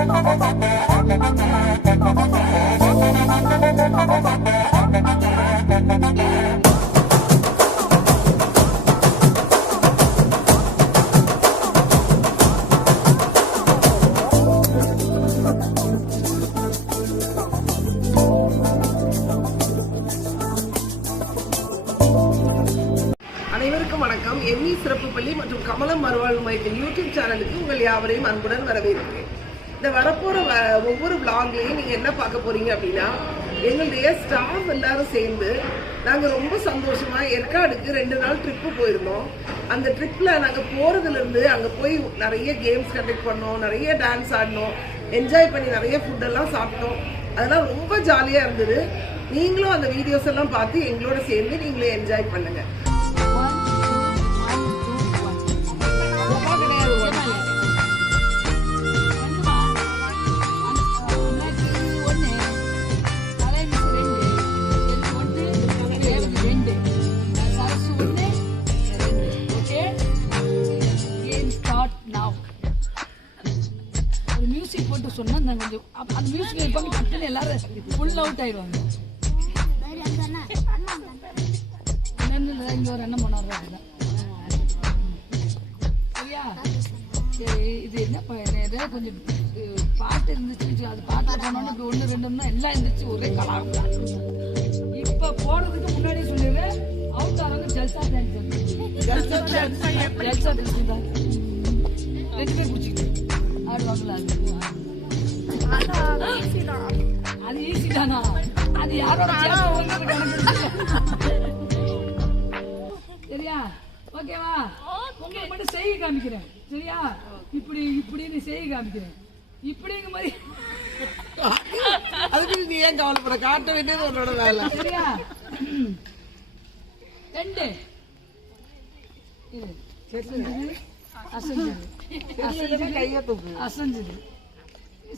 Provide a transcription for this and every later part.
அனைவருக்கும் வணக்கம். எம்மி சிறப்பு பள்ளி மற்றும் கமலம் மறுவாழ்வு மையத்தின் யூடியூப் சேனலுக்கு உங்கள் யாவரையும் அன்புடன் வரவேற்கிறேன். இந்த வரப்போற ஒவ்வொரு விளாக்லையும் நீங்க என்ன பார்க்க போறீங்க அப்படின்னா, எங்களுடைய ஸ்டாஃப் எல்லாரும் சேர்ந்து நாங்க ரொம்ப சந்தோஷமா ஏற்காடுக்கு 2 நாள் ட்ரிப்பு போயிருந்தோம். அந்த ட்ரிப்ல நாங்க போறதுல இருந்து அங்க போய் நிறைய கேம்ஸ் கண்டக்ட் பண்ணோம், நிறைய டான்ஸ் ஆடினோம், என்ஜாய் பண்ணி நிறைய ஃபுட் எல்லாம் சாப்பிட்டோம். அதெல்லாம் ரொம்ப ஜாலியா இருந்தது. நீங்களும் அந்த வீடியோஸ் எல்லாம் பார்த்து எங்களோட சேர்ந்து நீங்களே என்ஜாய் பண்ணுங்க. சொன்னா கொஞ்சம் அந்த மியூசிக் வைப்பாங்க, டக்குன்னு எல்லாரும் ஃபுல் அவுட் ஆயிடுவாங்க. இங்க ஒரு அண்ணன் போனார் தான். சரியா? இது என்ன கொஞ்சம் பாட்டு இருந்துச்சு, அது பாட்டு போனோன்னு இப்படி 1 2 எல்லாம் இருந்துச்சு, ஒரே கலாச்சாரம். இப்ப போறதுக்கு முன்னாடியே சொல்லிடுறேன், அவுட் ஆறாங்க ஜல்சா டான்ஸ், ஜல்சா டான்ஸ் தான் 2 பேர் குடிச்சிட்டு ஆடுவாங்களா? அது ஈஸி தானா? அது யாரோட சரியா? ஓகேவா? உங்களுக்கு மட்டும் செய்கை காமிக்கிறேன். சரியா? இப்படி இப்படின்னு செய்கை காமிக்கிறேன். இப்படிங்க மாதிரி அதுக்கு நீ ஏன் கவலைப்பட? காட்ட வேண்டியது உன்னோட வேலை. சரியா? 2 அசஞ்சது கையை தூக்கு. அசஞ்சது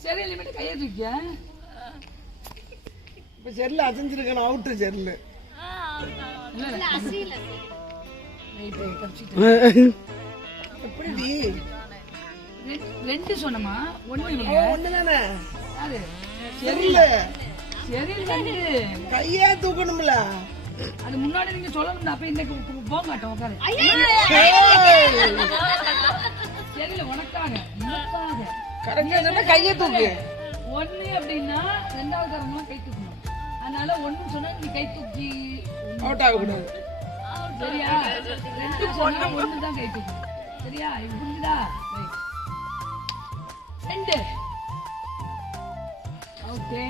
சரி, மட்டும் கையை தூக்கிய. இப்ப செல்ல அசைஞ்சிருக்கணும், அவுட்டு செல்லு. எப்படி 2 சொன்னமா? 1 தானே செல்லு. சரி, கையா தூக்கணும்ல. அது முன்னாடி நீங்க சொல்லணும். அப்ப இன்னைக்கு போக மாட்டோம். உட்காரு. சரியில்ல, உனக்காக கையை தூக்கு. 1 அப்படின்னா 2வது காரங்களும் கை தூக்கணும். அதனால 1 சொன்னா நீ கை தூக்கி அவுட் ஆகக்கூடாது. சரியா? 2 சொன்னா 1 தான் கை தூக்கணும். சரியா? இது புரிஞ்சுதா? 2 ஓகே.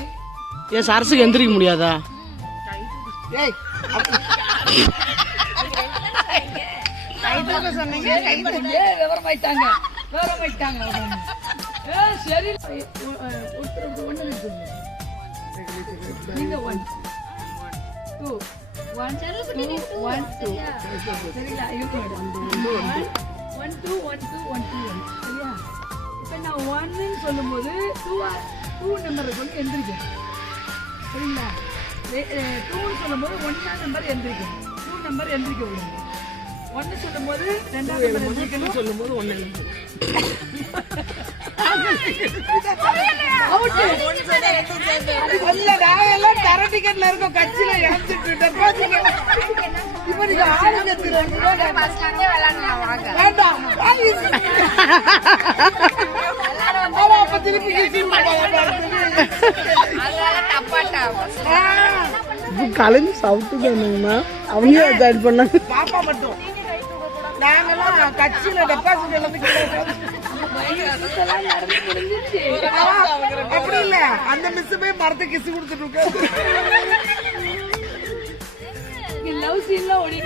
ஏன் சரசுக்கு எந்திரிக்க முடியாதா? ஏய் விவரமாயிட்டாங்க. சரி, நீங்க 1 2 1 1 2 சரியா? 1 2 1 2 1 2 சரியா? இப்ப நான் 1 சொல்லும் போது 2 நம்பரை சொல்லி எந்திரிக்கணும். சரிங்களா? 2 சொல்லும் போது 1 நம்பர் எந்திரிக்கணும். 2 நம்பர் எந்திரிக்க விடுங்க. 1 சொல்லும் போது 2வது நம்பர் எந்திரிக்கணும். சொல்லும் போது 1 எழுந்து தர டிக்கெட்ல இருக்கோம். கட்சியில இறந்துட்டு இப்ப நீங்க ஆளுங்க கலைஞர் சவுத்து தானுங்கண்ணா, அவங்க ஜாயின் பண்ணாங்க. பாப்பா மட்டும் நாங்கெல்லாம் கட்சியில டெபாசிட் அப்படி இல்ல. அந்த மிஸ் போய் மரத்தை கிசு கொடுத்துட்டு இருக்காரு. லவ் சீன்லாம் ஓடி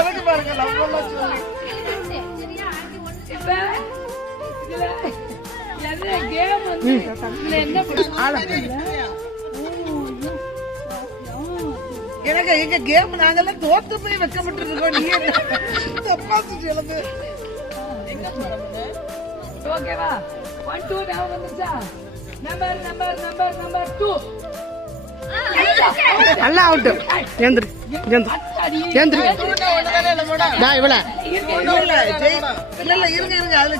எனக்கு பாருங்க, லவ் எல்லாம் சொல்லி கேம் வந்து என்ன எனக்கு எங்க கேம் நாங்கெல்லாம் தோத்து போய் வைக்கப்பட்டு இருக்கோம். நீ டெபாசிட் எழுது. ஓகேவா? 1 2 ஞாபகம் வந்துச்சா? நம்பர் 2 நல்லா அவுட். அத்தாடி. நான் இவள இல்ல இருங்க அதுல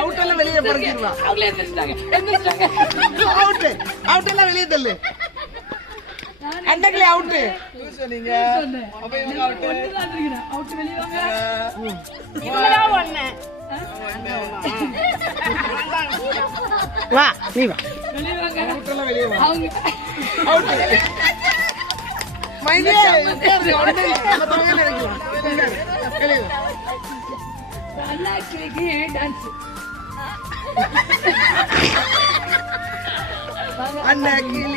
அவுட் எல்லாம் வெளியே பறக்கிடுவா. அவங்களே எந்திரிச்சிட்டாங்க. அவுட் எல்லாம் வெளியே தள்ளு. அண்டக்கிளி அவுட்டு சொன்னேன். ஒண்ணுதான் இருக்கிறேன். அவுட் வெளியே வாங்க. வா நீ வா. வெளியே வாங்க. வெளியே வா. அவங்க அண்ணாக்கிளிக்கு டான்ஸ். அண்ணா கிளி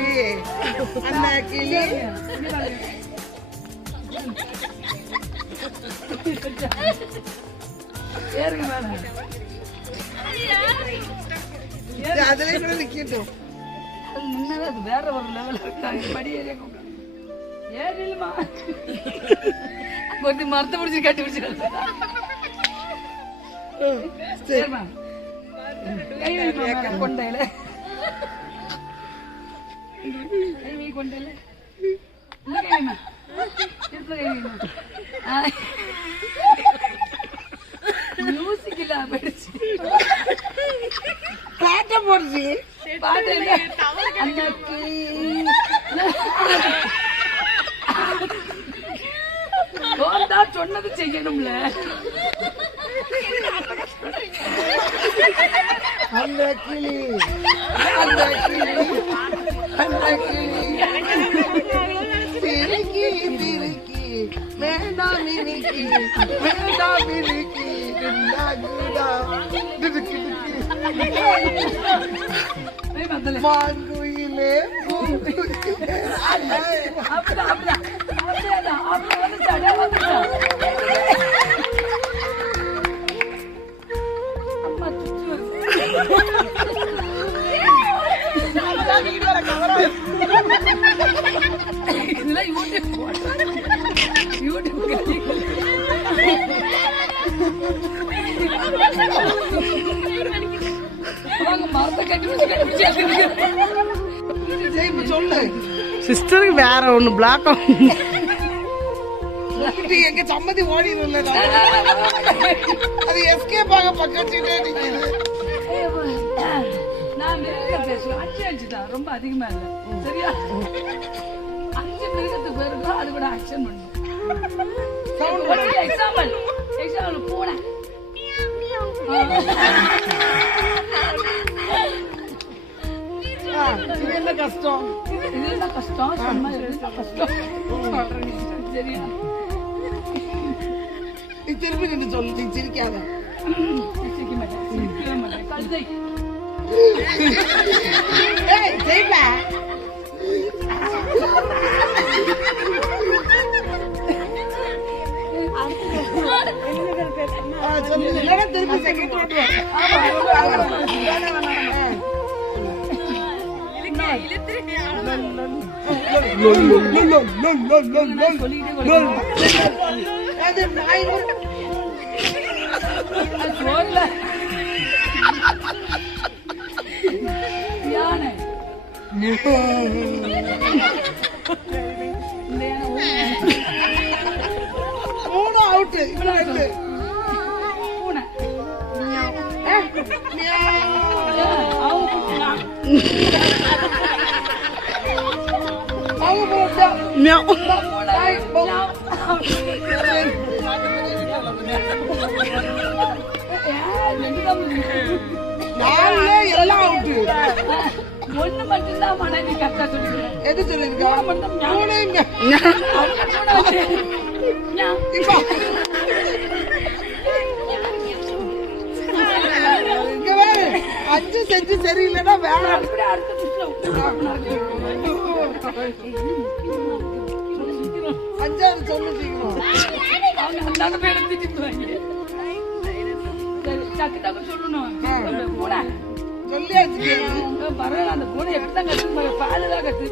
ஏறுங்க மேடம். அதுல கூட நிக்கட்டும். அது முன்னதான் அது வேற ஒரு லெவல் இருக்காங்க. படி ஏறியா ஏறிலுமா கொஞ்சம் மரத்தை பிடிச்சி கட்டி பிடிச்சி சரிம்மா. கை வைப்பா கொண்டையில. கை வை கொண்டையில. இந்த கை வைமா. இப்ப கை வைமா. மியூசிக் இல்ல போயிடுச்சு. பாட்ட போடுச்சு. பாட்டு இல்ல. அண்ணாக்கு சொன்னது செய்யணும்ல. அந்த கிளி திருக்கி வேண்டாம் மினிக்கி மாங்குயிலே சொல்லு சிஸ்டருக்கு வேற ஒண்ணு பிளாக் எங்க சம்மதி ஓடிடும்ல அது எஸ்கேப் ஆக பக்கத்துட்டே நிக்குது. நான் மிருகத்தை பேசுவேன். 5 தான், ரொம்ப அதிகமா இல்ல. சரியா? 5 மிருகத்துக்கு பேருக்கோ அது கூட ஆக்ஷன் பண்ணும். எக்ஸாம்பிள் பூனை. இது என்ன கஷ்டம்? இதுதான் கஷ்டம். சும்மா இதுதான் கஷ்டம். சரியா? நீ திரும்பி நின்று சொல்லு, நீ சிரிக்காத. சிரிக்க மாட்டேன். சிரிக்கவே மாட்டேன். கழுதை. ஏய் ஜெயிப்பா. சொல்லு. இல்லைன்னா திரும்பி செகண்ட் ரோட் வா. அது நாய் சோர்ல யானை. மூணு அவுட்டு. பூனை. எல்லாம் அவுட்டு. ஒண்ணு மட்டும்தான் மனைவி கரெக்டா சொல்லிக்கிறேன். எது சொல்லிருக்கா? மூணுங்க. இங்க வேற 5 செஞ்சு சரியில்லைன்னா வேற அடுத்த அஞ்சாவது சொல்லிட்டீங்களா? அவங்க அந்தாண்ட போய் எடுத்துட்டு டக்கு டக்கு சொல்லணும். பூனை சொல்லியாச்சு. பரவாயில்ல. அந்த பூனை எப்படிதான் கத்து பாலுதான் கத்து.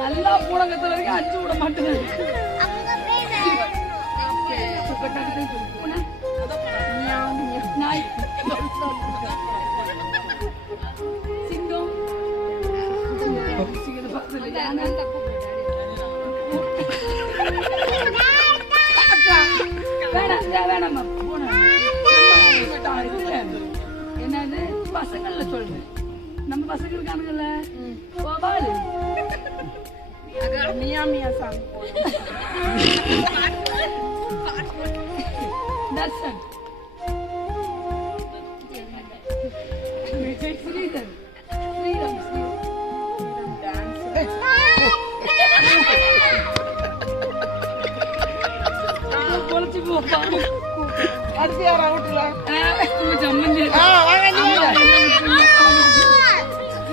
நல்லா பூனை கத்துற வரைக்கும் 5 விட மாட்டேன். நாய். சிங்கம். வேணாமா போன என்னது பசங்கள்ல சொல்றேன் நம்ம பசங்க இருக்கானுங்கல்ல கோபாலு மியா மியா சாங் தர்ஷன் ஸ்ரீதர் ஸ்ரீராம் பொழைச்சு போப்பா அடுத்து யார் அவுட்ல சம்மந்தி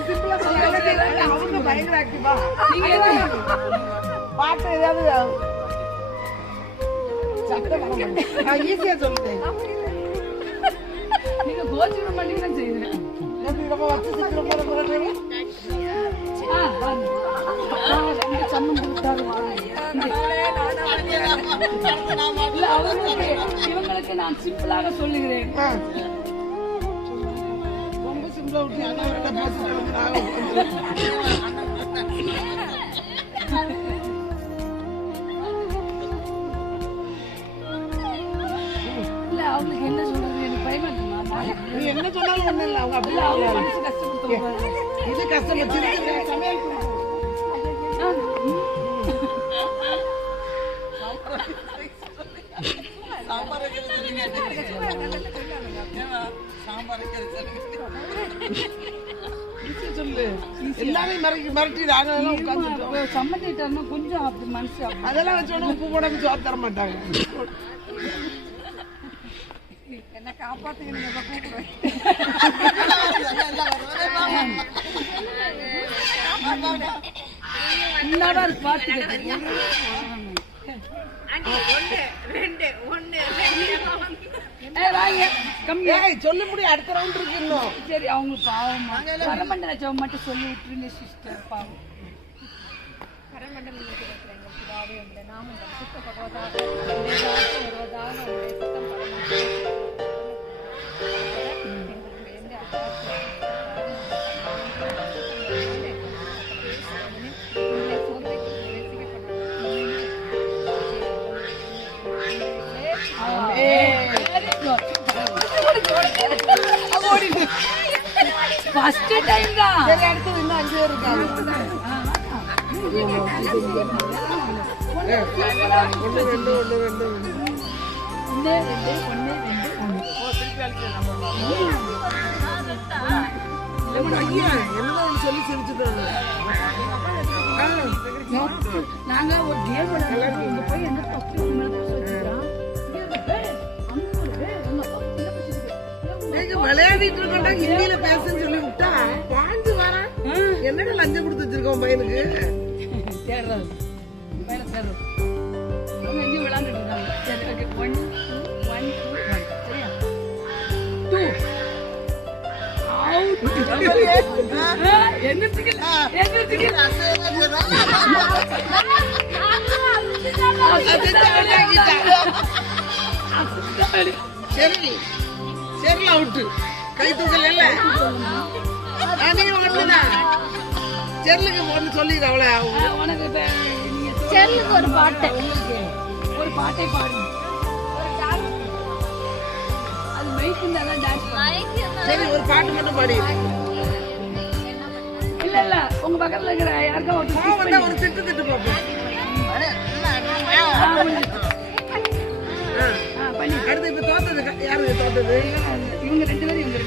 சிம்பிளா சொல்லுங்க அவங்க பயங்கர ஆக்டிவா நீங்க பாட்டு ஏதாவது சத்தம் ஈஸியா சொல்லுங்க நீங்க கோச்சிங் பண்ணிக்கலாம் செய்யுங்க எப்படி ரொம்ப வச்சு சிக்கிற போறீங்க இவங்களுக்கு நான் சிம்பிளாக சொல்லுகிறேன் ரொம்ப சிம்பிளா விட்டு இல்ல அவங்களுக்கு என்ன சொல்றது எனக்கு பயமா இருக்குமா நீ என்ன சொன்னாலும் ஒண்ணு இல்ல அவங்க அப்படி அவங்க மனசு கஷ்டப்படுத்துவாங்க இது கஷ்டம் வச்சிருக்கீங்க சமையல் சொல்லு எல்லாரையும் மிரட்டிடாங்க சம்மந்திட்டாருன்னா கொஞ்சம் அப்படி மனசு அதெல்லாம் வச்சோட உப்பு போடாம சோறு தர மாட்டாங்க என்ன காப்பாத்துங்க பாட்டு சொல்ல முடியும் அடுத்த ரவுண்ட் இருக்கு இன்னும் சரி அவங்க பாவமா பரமண்டல ஜெபம் மட்டும் சொல்லி விட்டுருங்க சிஸ்டர் பாவம் ஃபர்ஸ்ட் டைம் தான் சரி அடுத்து இன்னும் 5 பேர் இருக்காங்க சொல்லி சிரிச்சுட்டாங்க நாங்க ஒரு கேம் விளையாடுறோம் போய் என்ன தப்பு விளையாடிட்டு இருக்கோம்டா ஹிந்தியில பேசுன்னு சொல்லி விட்டா பாஞ்சு வரேன் என்னடா லஞ்சம் கொடுத்து வச்சிருக்கோம் பையனுக்கு தேடுறது பையனை தேடுறது அவங்க எங்கேயும் விளையாண்டுட்டு இருக்காங்க சரி ஓகே 1 2 1 சரியா 2 சரி சரி அவுட்டு கை தூக்கல இல்ல நீ ஒண்ணுதான் செல்லுக்கு ஒண்ணு சொல்லிடு அவளை உனக்கு செல்லுக்கு ஒரு பாட்டை பாடுங்க அது மைக் இருந்தாதான் டான்ஸ் சரி ஒரு பாட்டு மட்டும் பாடி இல்ல உங்க பக்கத்துல இருக்கிற யாருக்கா ஒரு திட்டு பாப்போம் அடுத்து இப்ப தோத்தது யாரு தோத்தது இவங்க 2 பேரும்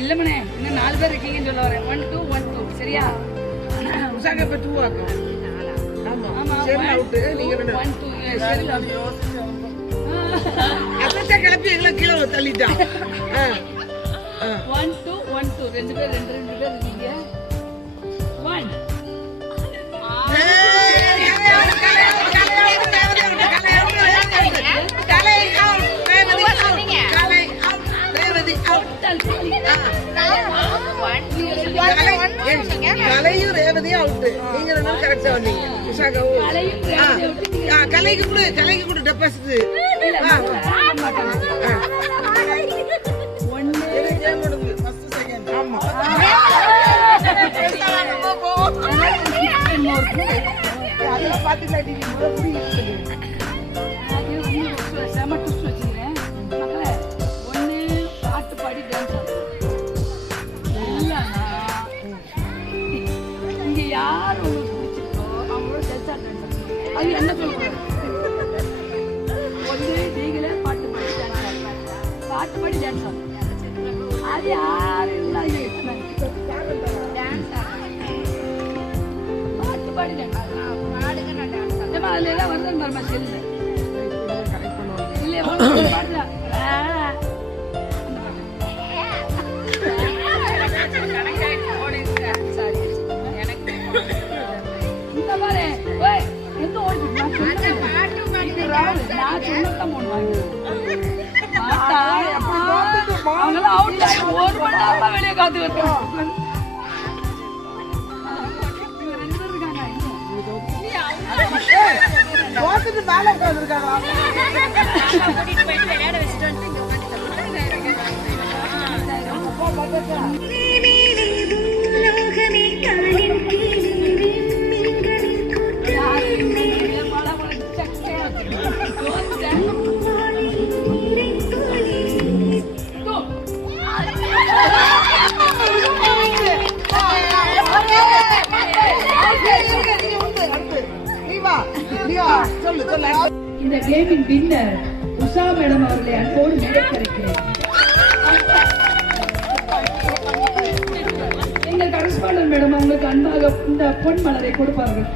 இல்லமனே இன்னும் 4 பேர் இருக்கீங்கன்னு சொல்ல வரேன் 1 2 1 2 சரியா உஷாக இப்ப 2 ஆக்கும் ஆமா சரி அவுட் நீங்க 1 2 சரி அசச்ச கிளப்பி எங்களை கீழே தள்ளிட்டான் 1 2 1 2 2 பேர் இருக்கீங்க 1 கலையும் ரேவதியும் அவுட்டு நீங்க 2 பேரும் கரெக்டா வந்தீங்க உஷாகவும் கலைக்கு கூட டெபாசிட் ஆமா அதெல்லாம் பாத்துக்கலாம் பாட்டு பாடி டான்ஸ் அது யாரும் இல்லை பாட்டு பாடி டான்ஸ் அதுல எல்லாம் வருதுன்னு பாருமா செல்லுல இல்லையா பாடுறா இந்த மாதிரி எங்க ஓடிட்டு நான் சொன்னதான் போடுவாங்க அவங்களாம் அவுட் ஆகி 1 மணி நேரமா வெளியே காத்து வச்சோம் மேல உட்காந்துருக்காங்க இந்த கேமின் வின்னர் உஷா மேடம் அவர்களை அன்போடு மேடைக்கிறேன். எங்கள் கரஸ்பாண்டன்ட் மேடம் அவங்களுக்கு அன்பாக இந்த பொன் மலரை கொடுப்பார்கள்.